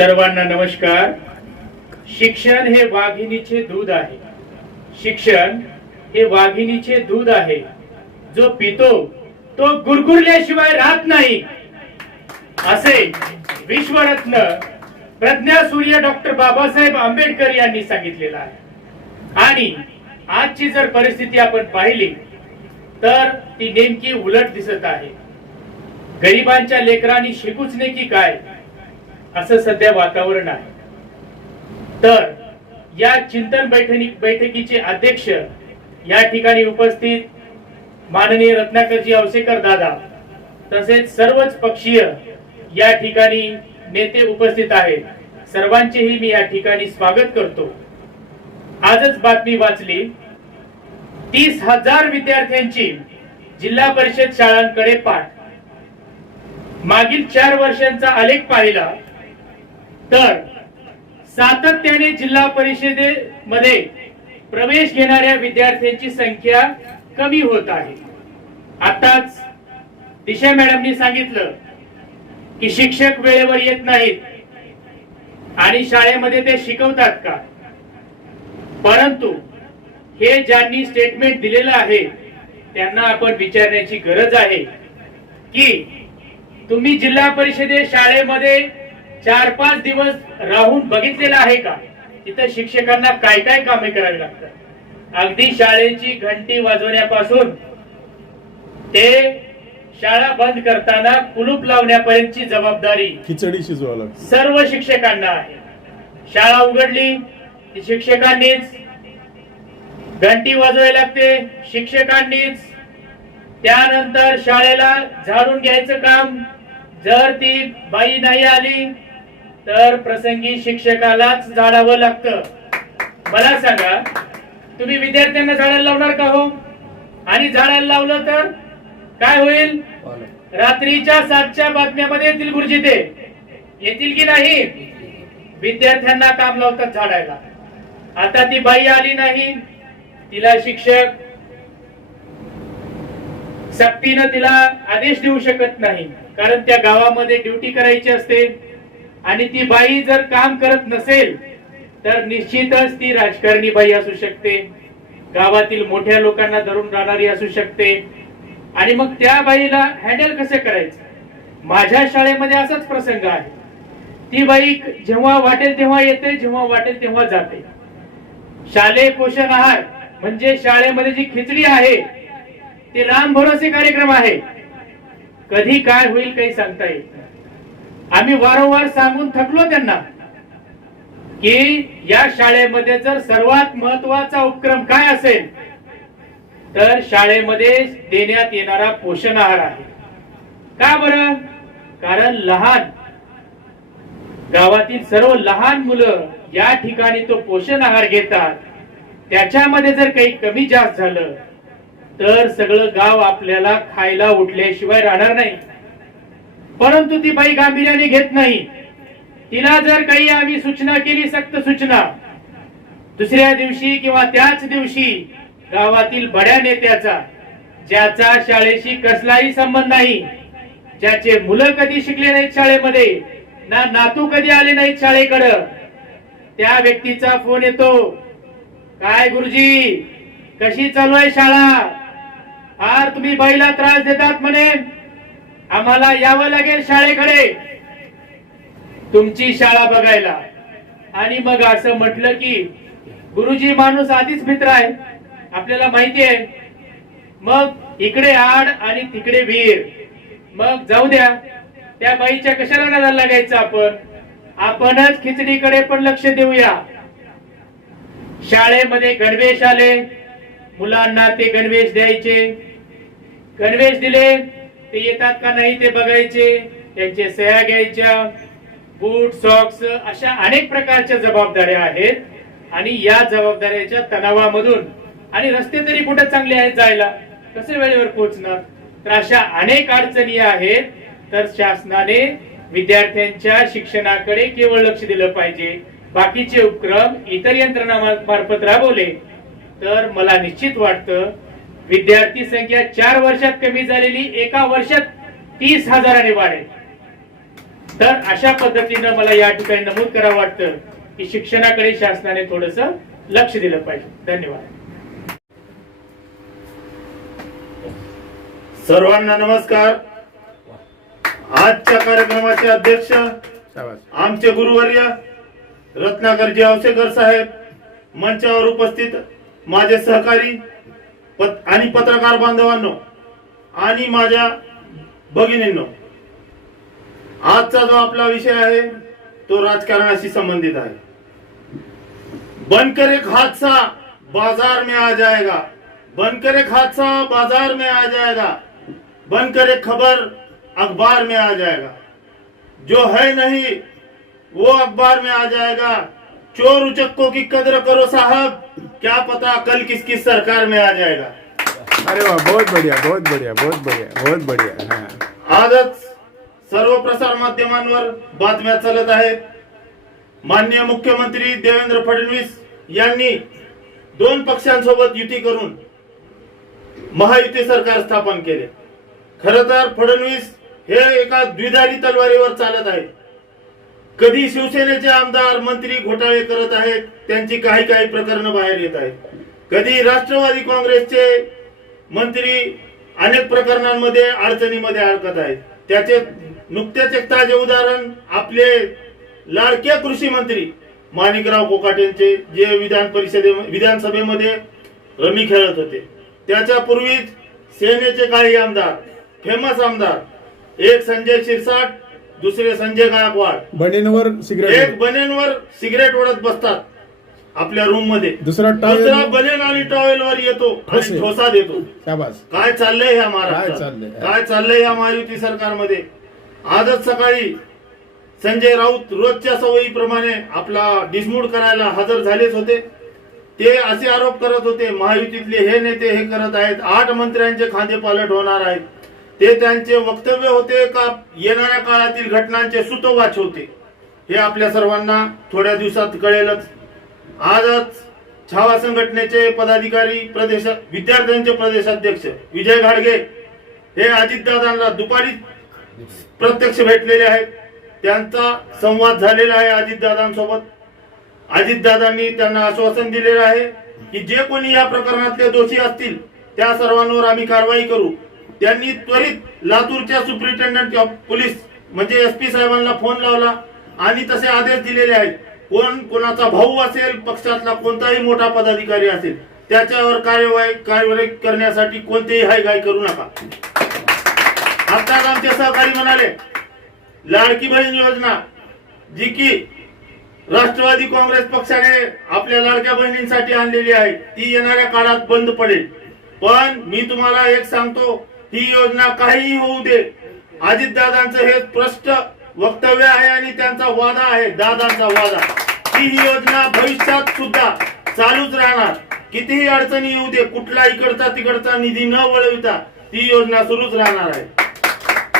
सर्वांना नमस्कार. शिक्षण हे वाघिणीचे दूध आहे. शिक्षण हे वाघिणीचे दूध आहे. जो पितो तो गुरगुरल्याशिवाय राहत नाही. असे विश्वरत्न प्रज्ञा सूर्य डॉक्टर बाबासाहेब आंबेडकर यांनी सांगितलेलं आहे. आणि आजची जर परिस्थिती आपण पाहिली तर ती नेमकी उलट दिसत आहे. गरिबांच्या लेकरांनी शिकूच नाही की काय? असं सध्या वातावरण आहे. तर या चिंतन बैठकी बैठकीचे अध्यक्ष या ठिकाणी उपस्थित माननीय रत्नाकरजी अवसेकर दादा तसेच सर्वच पक्षीय या ठिकाणी नेते उपस्थित आहेत. सर्वांचेही मी या ठिकाणी स्वागत करतो. आजच बातमी वाचली. तीस हजार विद्यार्थ्यांची जिल्हा परिषद शाळांकडे पाठ. मागील चार वर्षांचा आलेख पाहिला. तर सातत्याने जिल्हा परिषदेमध्ये प्रवेश घेणाऱ्या विद्यार्थ्यांची संख्या कमी होत आहे. आताच दिशा मॅडमनी सांगितलं की शिक्षक वेळेवर येत नाहीत आणि शाळेमध्ये ते शिकवतात का? परंतु हे ज्यांनी स्टेटमेंट दिलेलं आहे त्यांना आपण विचारण्याची गरज आहे की तुम्ही जिल्हा परिषदे शाळेमध्ये चार पाच दिवस राहून बघितलेलं आहे का? तिथं शिक्षकांना काय काय कामे करावी लागतात? अगदी शाळेची घंटी वाजवण्यापासून ते शाळा बंद करताना कुलूप लावण्यापर्यंतची जबाबदारी खिचडी शिजवावं लागते. सर्व शिक्षकांना आहे. शाळा उघडली की शिक्षकांनीच घंटी वाजवायला लागते शिक्षकांनीच. त्यानंतर शाळेला झाडून घ्यायचं काम. जर ती बाई नाही आली तर प्रसंगी शिक्षकालाच झाडावं लागतं. मला सांगा तुम्ही विद्यार्थ्यांना झाडायला लावणार का हो? आणि झाडायला लावलं तर काय होईल? रात्रीच्या सातच्या बातम्यामध्ये येतील गुरुजी ते. येतील की नाही? विद्यार्थ्यांना काम लावतात झाडायला. आता ती बाई आली नाही. तिला शिक्षक सक्तीनं तिला आदेश देऊ शकत नाही. कारण त्या गावामध्ये ड्युटी करायची असते. आणि ती बाई जर काम करत नसेल तर निश्चितच ती राजकारणी बाई असू शकते. गावातील मोठ्या लोकांना धरून राहणारी असू शकते. आणि मग त्या बाईला हँडल कसं करायचं? माझ्या शाळेमध्ये असाच प्रसंग आहे. ती बाई जेव्हा वाटेल तेव्हा येते जेव्हा वाटेल तेव्हा जाते. शालेय पोषण आहार म्हणजे शाळेमध्ये जी खिचडी आहे ते राम भरोसे कार्यक्रम आहे. कधी काय होईल काही सांगता येत नाही. आम्ही वारंवार सांगून थकलो त्यांना की या शाळेमध्ये जर सर्वात महत्त्वाचा उपक्रम काय असेल तर शाळेमध्ये देण्यात येणारा पोषण आहार आहे. का बरं? कारण लहान गावातील सर्व लहान मुलं या ठिकाणी तो पोषण आहार घेतात. त्याच्यामध्ये जर काही कमी जास्त झालं तर सगळं गाव आपल्याला खायला उठल्याशिवाय राहणार नाही. परंतु ती बाई गांभीर्याने घेत नाही. तिला जर काही आम्ही सूचना केली सक्त सूचना दुसऱ्या दिवशी किंवा त्याच दिवशी गावातील बड्या नेत्याचा ज्याचा शाळेशी कसलाही संबंध नाही ज्याचे मुलं कधी शिकले नाहीत शाळेमध्ये ना नातू कधी आले नाहीत शाळेकडं त्या व्यक्तीचा फोन येतो. काय गुरुजी कशी चालू आहे शाळा? फार तुम्ही बाईला त्रास देतात म्हणे. आम्हाला यावं लागेल शाळेकडे. तुमची शाळा बघायला. आणि मग असं म्हटलं की गुरुजी माणूस आधीच मित्र आहे. आपल्याला माहिती आहे. मग इकडे आड आणि तिकडे वीर. मग जाऊ द्या. त्या बाईच्या कशाला नादाला लागायचं आपण? आपणच खिचडीकडे पण लक्ष देऊया. शाळेमध्ये गणवेश आले. मुलांना ते गणवेश द्यायचे. गणवेश दिले. ते येतात का नाही ते बघायचे त्यांचे सह्या घ्यायच्या बूट सॉक्स अशा अनेक प्रकारच्या जबाबदाऱ्या आहेत. आणि या जबाबदाऱ्याच्या तणावामधून आणि रस्ते तरी कुठे चांगले आहेत जायला कसे वेळेवर पोहोचणार? तर अशा अनेक अडचणी आहेत. तर शासनाने विद्यार्थ्यांच्या शिक्षणाकडे केवळ लक्ष दिलं पाहिजे. बाकीचे उपक्रम इतर यंत्रणा मार्फत राबवले तर मला निश्चित वाटतं विद्यार्थी संख्या चार वर्षात कमी झालेली एका वर्षात तीस हजाराने वाढेल. तर अशा पद्धतीनं मला या ठिकाणी नमूद करावं वाटतं की शिक्षणाकडे शासनाने थोडस लक्ष दिलं पाहिजे. धन्यवाद. सर्वांना नमस्कार. आजच्या कार्यक्रमाचे अध्यक्ष आमचे गुरुवर्य रत्नाकरजी औसेकर साहेब मंचावर उपस्थित माझे सहकारी पत- आणि पत्रकार बांधवांनो आणि माझ्या भगिनींनो आजचा जो आपला विषय आहे तो राजकारणाशी संबंधित आहे. बनकर एक हादसा बाजार में आ जाएगा. बनकर एक हादसा बाजार में आ जाएगा. बनकर एक खबर अखबार में आ जाएगा. जो है नहीं वो अखबार में आ जाएगा. चोर उचक्कों की कदर करो साहब। क्या पता कल किसकी सरकार में आ जाएगा। अरे वाह बहुत बढ़िया बहुत बढ़िया बहुत बढ़िया बहुत बढ़िया हाँ। आजच सर्व प्रसार माध्यमांवर बातम्या चालत आहेत माननीय मुख्यमंत्री देवेंद्र फडणवीस यांनी दोन पक्षांसोबत युती करून महायुती सरकार स्थापन केले. खर तर फडणवीस हे एका द्विधारी तलवारीवर चालत आहेत कधी शिवसेनेचे आमदार मंत्री घोटाळे करत आहेत त्यांची काही काही प्रकरणं बाहेर येत आहेत. कधी राष्ट्रवादी काँग्रेसचे मंत्री अनेक प्रकरणांमध्ये अडचणीमध्ये अडकत आहेत. त्याचे नुकत्याच एक ताजे उदाहरण आपले लाडके कृषी मंत्री माणिकराव कोकाटेंचे जे विधान परिषदे विधानसभेमध्ये रमी खेळत होते. त्याच्या पूर्वीच सेनेचे काही आमदार फेमस आमदार एक संजय शिरसाट दुसरे संजय गायकवाड. बनींवर एक सिगरेट बनेनवर सिगरेट ओढत बसतात आपल्या रूममध्ये. दुसरा दुसरा टावेल बनेन आणि टॉवेल वर येतो आणि ठोसे. ठोसा देतो. शाबास. काय चाललंय ह्या काय महाराष्ट्रात चाललंय? काय चाललंय या महायुती सरकारमध्ये? आजच सकाळी संजय राऊत रोजच्या सवयीप्रमाणे आपला डिसमूड करायला हजर झालेच होते. ते असे आरोप करत होते महायुतीतले हे नेते हे करत आहेत. आठ मंत्र्यांचे खांदे पालट होणार आहेत. ते त्यांचे वक्तव्य होते का? येणाऱ्या काळातील घटनांचे सुतोवाच होते. हे आपल्या सर्वांना थोड्या दिवसात कळेलच. आजच छावा संघटनेचे पदाधिकारी प्रदेश विद्यार्थ्यांचे प्रदेशाध्यक्ष विजय घाडगे हे अजितदादांना दुपारी प्रत्यक्ष भेटलेले आहेत. त्यांचा संवाद झालेला आहे अजितदादांसोबत. अजितदादांनी त्यांना आश्वासन दिलेलं आहे की जे कोणी या प्रकरणातले दोषी असतील त्या सर्वांवर आम्ही कारवाई करू. त्यांनी त्वरित लातूरच्या सुप्रिंटेंडंट ऑफ पोलीस म्हणजे एस पी साहेबांना फोन लावला आणि तसे आदेश दिलेले आहेत. कोण कोणाचा भाऊ असेल पक्षातला कोणताही मोठा पदाधिकारी असेल त्याच्यावर कार्यवाही कार्यवाही करण्यासाठी कोणतेही हायगाय करू नका. आताच आमचे सहकारी म्हणाले लाडकी बहीण योजना जी की राष्ट्रवादी काँग्रेस पक्षाने आपल्या लाडक्या बहिणींसाठी आणलेली आहे ती येणाऱ्या काळात बंद पडेल. पण मी तुम्हाला एक सांगतो ही योजना काहीही होऊ दे. अजितदादांचं हे स्पष्ट वक्तव्य आहे आणि त्यांचा वादा आहे दादांचा वादा. की ही योजना भविष्यात सुद्धा चालूच राहणार. कितीही अडचणी येऊ दे कुठला इकडचा तिकडचा निधी न वळविता ती योजना सुरूच राहणार आहे.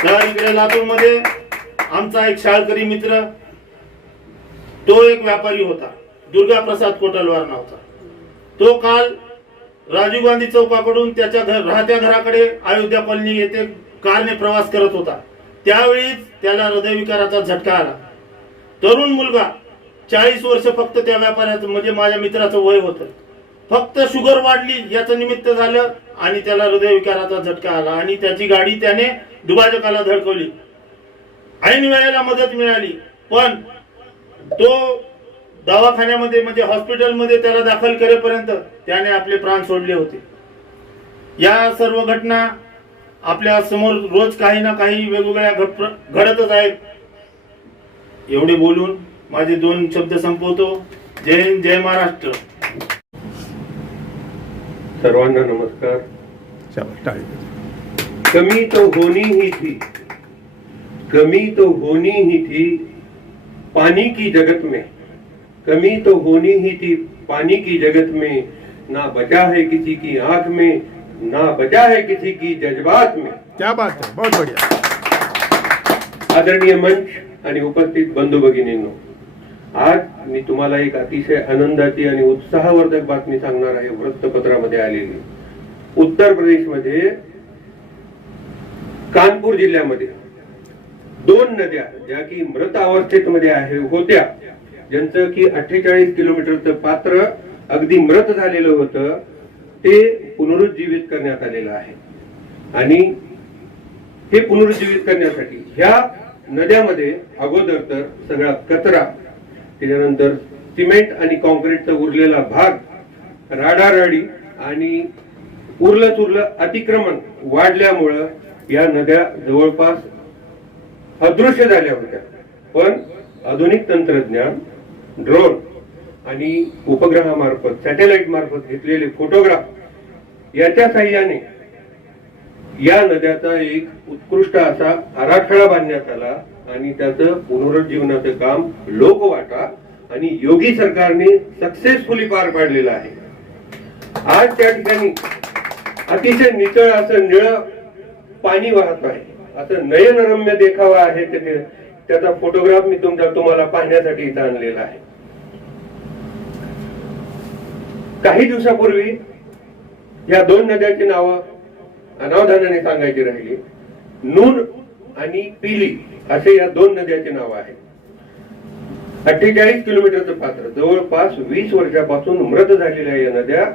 तर इकडे लातूरमध्ये आमचा एक शाळकरी मित्र तो एक व्यापारी होता. दुर्गा प्रसाद कोटलवार नावचा तो काल राजीव गांधी चौकाकडून त्याच्या घर राहत्या घराकडे अयोध्या कॉलनी येथे कारने प्रवास करत होता. त्यावेळीच त्याला हृदयविकाराचा झटका आला. तरुण मुलगा चाळीस वर्ष फक्त त्या व्यापाऱ्याचं म्हणजे माझ्या मित्राचं वय होतं. फक्त शुगर वाढली याचं निमित्त झालं आणि त्याला हृदयविकाराचा झटका आला आणि त्याची गाडी त्याने दुभाजकाला धडकवली. ऐन वेळेला मदत मिळाली पण तो दवाखान्यामध्ये म्हणजे हॉस्पिटलमध्ये त्याला दाखल करेपर्यंत त्याने आपले प्राण सोडले होते. या सर्व घटना आपल्यासमोर रोज काही ना काही वेगवेगळ्या घडतच आहेत. एवढे बोलून माझे दोन शब्द संपवतो. जय हिंद जय महाराष्ट्र. सर्वांना नमस्कार. कमी तो होनी ही थी. कमी तो होनी ही थी पानी की जगत में. कमी तो होनी ही थी पानी की जगत में ना बचा है किसी की आंख में ना बचा है किसी की जज्बात में। क्या बात है बहुत बढ़िया। आदरणीय मंच आणि उपस्थित बंधू भगिनींनो आज मी तुम्हाला एक अतिशय आनंदाची आणि उत्साहवर्धक बातमी सांगणार आहे वृत्तपत्रामध्ये आलेली. उत्तर प्रदेशमध्ये कानपूर जिल्ह्यामध्ये दोन नद्या ज्या की मृत अवस्थेमध्ये आहे होत्या. ज्यांचं की अठ्ठेचाळीस किलोमीटरचं पात्र अगदी मृत झालेलं होतं ते पुनरुज्जीवित करण्यात आलेलं आहे. आणि हे पुनरुज्जीवित करण्यासाठी ह्या नद्यामध्ये अगोदर तर सगळा कचरा त्याच्यानंतर सिमेंट आणि कॉन्क्रीटचा उरलेला भाग राडाराडी आणि उरलं चुरलं अतिक्रमण वाढल्यामुळं या नद्या जवळपास अदृश्य झाल्या होत्या. पण आधुनिक तंत्रज्ञान ड्रोन आणि उपग्रहामार्फत सॅटेलाइट मार्फत घेतलेले फोटोग्राफ याच्या साह्याने या नद्याचा एक उत्कृष्ट असा आराखडा बांधण्यात आला आणि त्याचं पुनरुज्जीवनाचं काम लोकवाटा आणि योगी सरकारने सक्सेसफुली पार पाडलेलं आहे. आज त्या ठिकाणी अतिशय नितळ असं निळ पाणी वाहत आहे. असं नयनरम्य देखावा आहे त्याचा फोटोग्राफ मी तुमच्या तुम्हाला पाहण्यासाठी इथं आणलेला आहे. काही दिवसापूर्वी या दोन नद्यांची नावं अनावधानाने सांगायची राहिली. नून आणि पिली असे या दोन नद्यांचे नाव आहे अठ्ठेचाळीस किलोमीटरचं पात्र जवळपास वीस वर्षापासून मृत झालेल्या या नद्या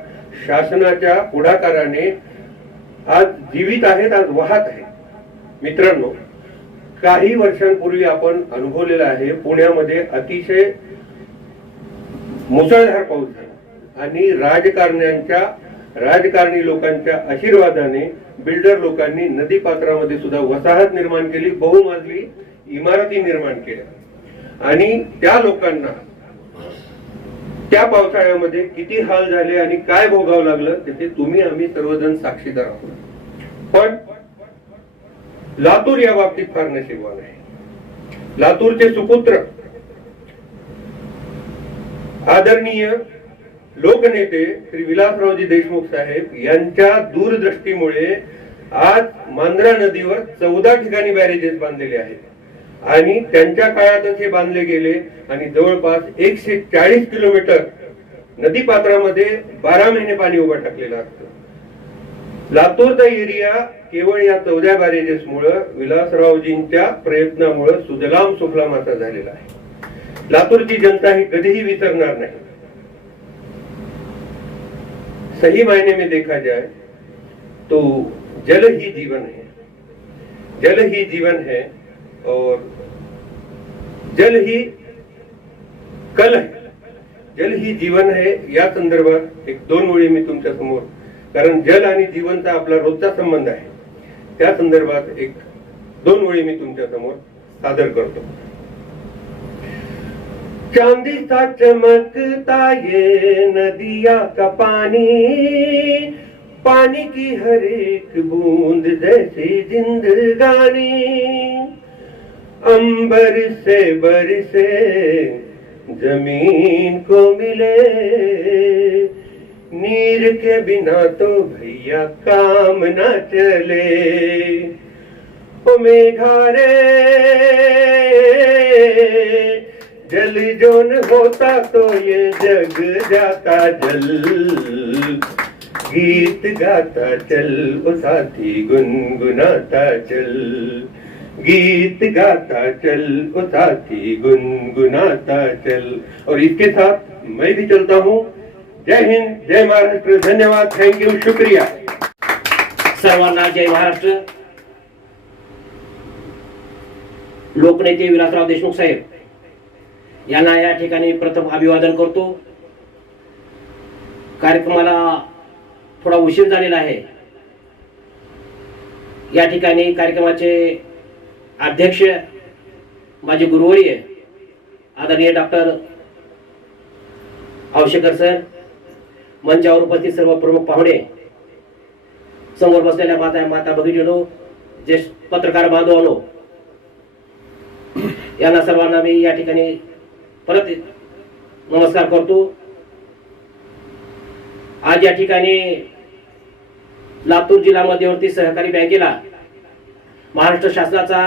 शासनाच्या पुढाकाराने आज जीवित आहेत आज वाहत आहेत. मित्रांनो काही वर्षांपूर्वी आपण अनुभवलेलं आहे पुण्यामध्ये अतिशय मुसळधार पाऊस झाला. आणि राजकारण्यांच्या राजकारणी लोकांच्या आशीर्वादाने बिल्डर लोकांनी नदी पात्रामध्ये सुद्धा वसाहत निर्माण केली बहुमाजली इमारती निर्माण केल्या. आणि त्या लोकांना त्या पावसाळ्यामध्ये किती हाल झाले आणि काय भोगावं लागलं त्याचे तुम्ही आम्ही सर्वजण साक्षीदार आहोत. पण लातूर या बाबतीत फार नशीबवान आहे. लातूरचे सुपुत्र आदरणीय लोकनेते श्री विलासरावजी देशमुख साहेब यांच्या दूरदृष्टीमुळे आज मांजरा नदीवर चौदा ठिकाणी बॅरेजेस बांधलेले आहेत. आणि त्यांच्या काळातच हे बांधले गेले आणि जवळपास एकशे चाळीस किलोमीटर नदी पात्रामध्ये बारा महिने पाणी उभं टाकलेलं असतं. लातूरचा एरिया केवळ या चौदा बॅरेजेसमुळं विलासरावजींच्या प्रयत्नामुळं सुजलाम सुफलाम असा झालेला आहे. लातूरची जनता ही कधीही विसरणार नाही. सही मायने में देखा जाए तो जल ही जीवन है। जल ही जीवन है और जल ही कल है। जल ही जीवन आहे या संदर्भात एक दोन ओळी मी तुमच्यासमोर कारण जल आणि जीवनचा आपला रोजचा संबंध आहे. त्या संदर्भात एक दोन ओळी मी तुमच्यासमोर सादर करतो. चांदी सा चमकता ये नदिया का पानी पानी की हर एक बूंद जैसी जिंदगानी। अंबर से बरसे जमीन को मिले नीर के बिना तो भैया काम न चले। ओ मेघारे जल जो न होता तो ये जग जाता जल। गीत गाता चल ओ साथी गुनगुनाता चल। गीत गाता चल ओ साथी गुनगुनाता चल। और इसके साथ मैं भी चलता हूँ। जय हिंद, जय महाराष्ट्र, धन्यवाद, थैंक यू, शुक्रिया। सर्वांना, जय महाराष्ट्र। लोकनेते विलासराव देशमुख साहेब। यांना या ठिकाणी प्रथम अभिवादन करतो. कार्यक्रमाला थोडा उशीर झालेला आहे. या ठिकाणी कार्यक्रमाचे अध्यक्ष माझे गुरुवर्य आदरणीय डॉक्टर आवशेकर सर मंचावर उपस्थित सर्व प्रमुख पाहुणे समोर बसलेल्या माता माता बघितलो ज्येष्ठ पत्रकार बांधवानो यांना सर्वांना मी या ठिकाणी परत नमस्कार करतो. आज या ठिकाणी लातूर जिल्हा मध्यवर्ती सहकारी बँकेला महाराष्ट्र शासनाचा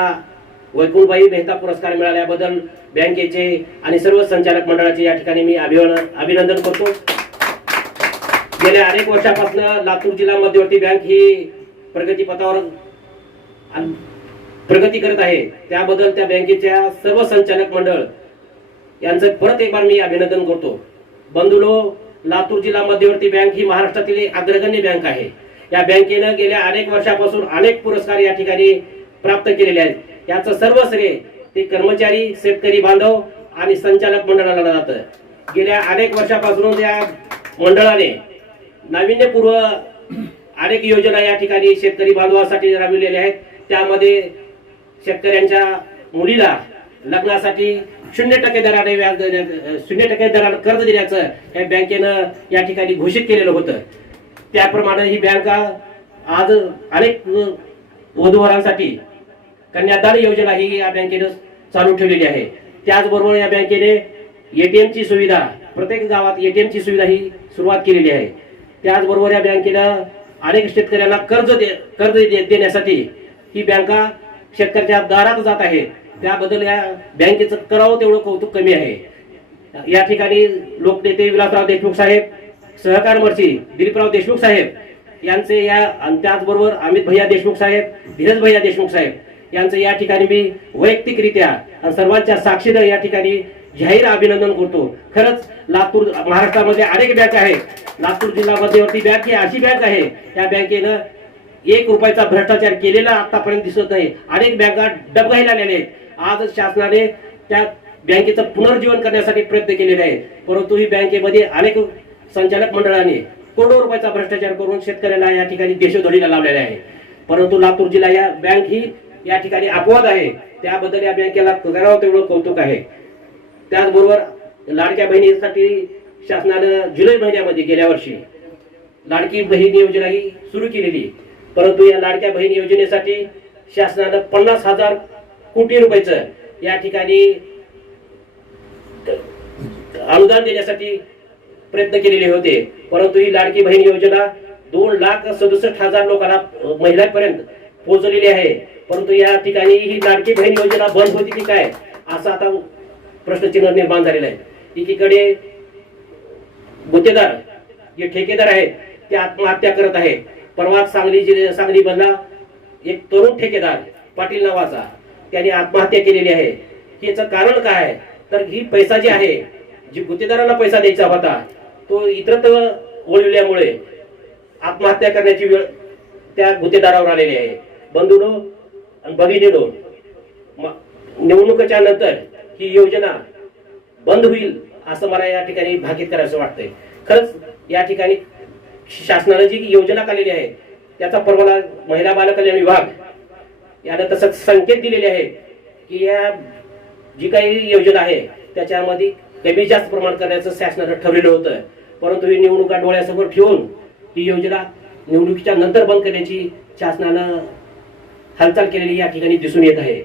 वैकुंठबाई मेहता पुरस्कार मिळाल्याबद्दल बँकेचे आणि सर्व संचालक मंडळाचे या ठिकाणी मी अभिवन अभिनंदन करतो. गेल्या अनेक वर्षापासून लातूर जिल्हा मध्यवर्ती बँक ही प्रगतीपथावर प्रगती करत आहे. त्याबद्दल त्या बँकेच्या सर्व संचालक मंडळ यांचं परत एक बार मी अभिनंदन करतो. बंधुलो लातूर जिल्हा मध्यवर्ती बँक ही महाराष्ट्रातील अग्रगण्य बँक आहे. या बँकेनं गेल्या अनेक वर्षापासून अनेक पुरस्कार या ठिकाणी प्राप्त केलेले आहेत. याचं सर्व श्रेय ते कर्मचारी शेतकरी बांधव आणि संचालक मंडळाला जातं. गेल्या अनेक वर्षापासून या मंडळाने नाविन्यपूर्व अनेक योजना या ठिकाणी शेतकरी बांधवासाठी राबविलेल्या आहेत. त्यामध्ये शेतकऱ्यांच्या मुलीला लग्नासाठी शून्य टक्के दराने व्याज शून्य टक्के दराने कर्ज देण्याचं या बँकेनं या ठिकाणी घोषित केलेलं होतं. त्याप्रमाणे ही बँक आज अनेक वधूवरांसाठी कन्यादान योजना ही या बँकेनं चालू ठेवलेली आहे. त्याचबरोबर या बँकेने एटीएमची सुविधा प्रत्येक गावात एटीएमची सुविधा ही सुरुवात केलेली आहे. त्याचबरोबर या बँकेनं अनेक शेतकऱ्यांना कर्ज दे कर्ज दे- देण्यासाठी ही बँका शेतकऱ्याच्या दारात जात आहेत. त्याबद्दल या बँकेचं करावं तेवढं कौतुक कमी आहे. या ठिकाणी लोकनेते विलासराव देशमुख साहेब सहकार मर्ची दिलीपराव देशमुख साहेब यांचे या आणि त्याचबरोबर अमित भैया देशमुख साहेब धीरज भैया देशमुख साहेब यांचं या ठिकाणी मी वैयक्तिकरित्या सर्वांच्या साक्षीनं या ठिकाणी जाहीर अभिनंदन करतो. खरंच लातूर महाराष्ट्रामध्ये अनेक बँक आहेत. लातूर जिल्हा मध्यवर्ती बँक ही अशी बँक आहे या बँकेनं एक रुपयाचा भ्रष्टाचार केलेला आतापर्यंत दिसत नाही. अनेक बँका डबघाईला आलेल्या आहेत. आज शासनाने त्या बँकेचं पुनर्जीवन करण्यासाठी प्रयत्न केलेले आहे परंतु ही बँकेमध्ये अनेक संचालक मंडळाने करोडो रुपयाचा भ्रष्टाचार करून शेतकऱ्याला या ठिकाणी देशोधडीला लावलेला आहे. परंतु लातूर जिल्हा या बँक ही या ठिकाणी अपवाद आहे. त्याबद्दल या बँकेला करावं तेवढं कौतुक आहे. त्याचबरोबर लाडक्या बहिणीसाठी शासनानं जुलै महिन्यामध्ये गेल्या वर्षी लाडकी बहीण योजना ही सुरू केलेली. परंतु या लाडक्या बहीण योजनेसाठी शासनानं पन्नास हजार कोटी रुपयाचं या ठिकाणी अनुदान देण्यासाठी प्रयत्न केलेले होते. परंतु ही लाडकी बहीण योजना दोन लाख सदुसष्ट हजार लोकांना महिलांपर्यंत पोहोचलेली आहे. परंतु या ठिकाणी ही लाडकी बहीण योजना बंद होती की काय? असा आता प्रश्नचिन्ह निर्माण झालेला आहे. एकीकडे गुत्तेदार जे ठेकेदार आहेत ते आत्महत्या करत आहेत. परवा सांगली जिल्ह्या सांगली बनला एक तरुण ठेकेदार पाटील नावाचा त्याने आत्महत्या केलेली आहे. याचं कारण काय? तर ही पैसा जी आहे जी गुत्तेदाराला पैसा द्यायचा होता तो इतरत्र वळविल्यामुळे आत्महत्या करण्याची वेळ त्या गुत्तेदारावर आलेली आहे. बंधूनो आणि भगिनीनो म- निवडणुकीच्या नंतर ही योजना बंद होईल असं मला या ठिकाणी भाकीत करायचं वाटतंय. खरंच या ठिकाणी शासनानं जी योजना काढलेली आहे त्याचा परवाना महिला बालकल्याण विभाग यानं तसंच संकेत दिलेले आहेत की या जी काही योजना आहे त्याच्यामध्ये कमी जास्त प्रमाण करण्याचं शासनानं ठरलेलं होतं. परंतु ही निवडणुका डोळ्यासमोर ठेवून ही योजना निवडणुकीच्या नंतर बंद करण्याची शासनानं हालचाल केलेली या ठिकाणी दिसून येत आहे.